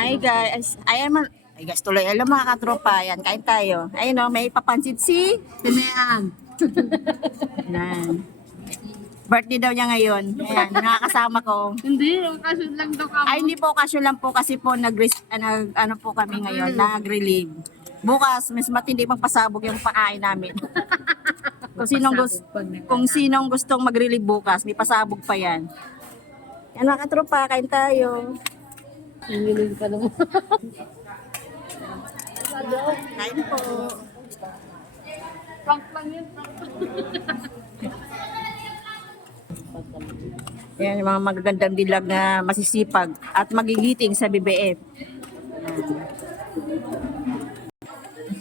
Hi guys. Ayan man. Ay guys, tuloy. Alam mga katropa. Yan, kain tayo. Ayun o, may papansit si... Tinayaan. Yan. Birthday daw niya ngayon. Ayan, nakakasama ko. Hindi, kasunod lang daw kamo. Ay, hindi po okasyon lang po kasi po nag, nag ano po kami ngayon, nag-relieve. Bukas, mas matindi pang pasabog yung pakain namin. kung sinong gusto, kung sinong gustong mag-relieve bukas, may pasabog pa yan. Yan mga katropa, kain tayo. Nanginig ka naman. Kain po. Prank lang yun. Yan yung mga magagandang dilag na masisipag at magigiting sa BBF.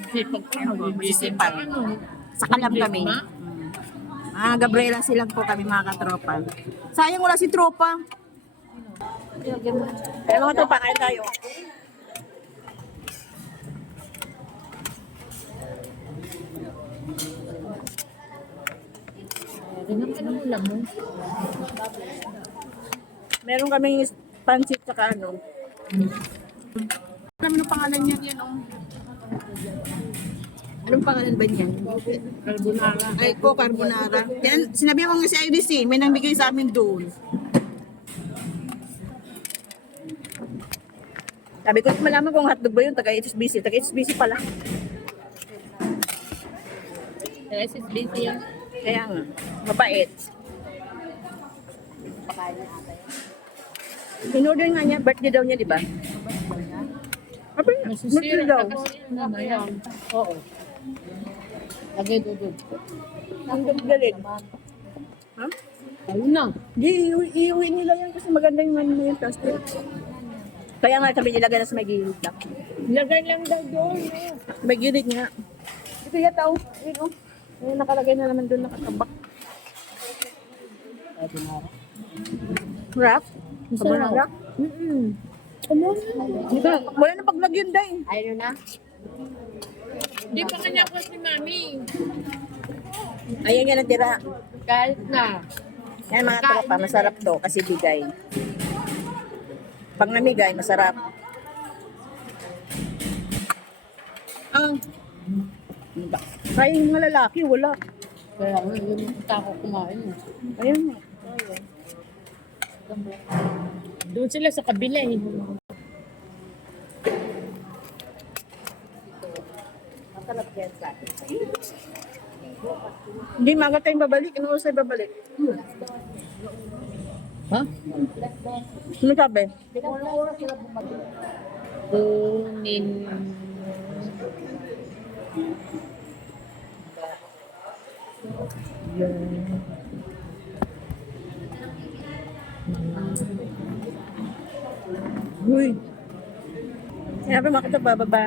Sipag ka. Masisipag. Sa kalam kami. Mm. Mga Gabriela silang po kami mga katropa. Sayang wala si tropa. Kaya mga tropa, kain tayo. Ka ng mo. Meron kaming pansit saka ano. Alam mo pangalan niya yan, oh. Anong pangalan ba niyan? Carbonara. Ay, ko, carbonara. Yan, sinabi ko nga si Iris eh, may nambigay sa amin doon. Sabi ko, malaman kung hotdog ba yun, taga HSBC. Taga HSBC pala. It's busy yan. Kaya nga, mabait. In-order nga niya, birthday daw niya, di ba? Sabi birthday daw. yun yan. Oo. Lagay dudod. Ang galing. Ha? Ayun na. Di, iuwi iuwi nila yan kasi maganda yung ano yung plastic. Kaya nga sabi nilagay na sa may gilid lang. Lagay lang daw doon. eh. May gilid nga. Ito yata oh. Ayun oh. Ayun, nakalagay na naman doon nakatabak. Wrap? Masarap. Carbonara? Mm-mm. Ito, wala na paglagyan dahil. Ayun na. Hindi pa kanya ko si Mami. Ayan yan ang tira. Kahit na. Yan mga tropa, masarap to kasi bigay. Pag namigay, masarap. Ah. Ano? Kaya yung mga lalaki, wala. Kaya nga, yun yung tako kumain. eh. Ayun. Doon sila sa kabila eh. Sa. Hindi, maga tayong babalik. Ano tayo babalik? Ha? Ano sabi? Kunin. Uy. Sinabi makita bababa.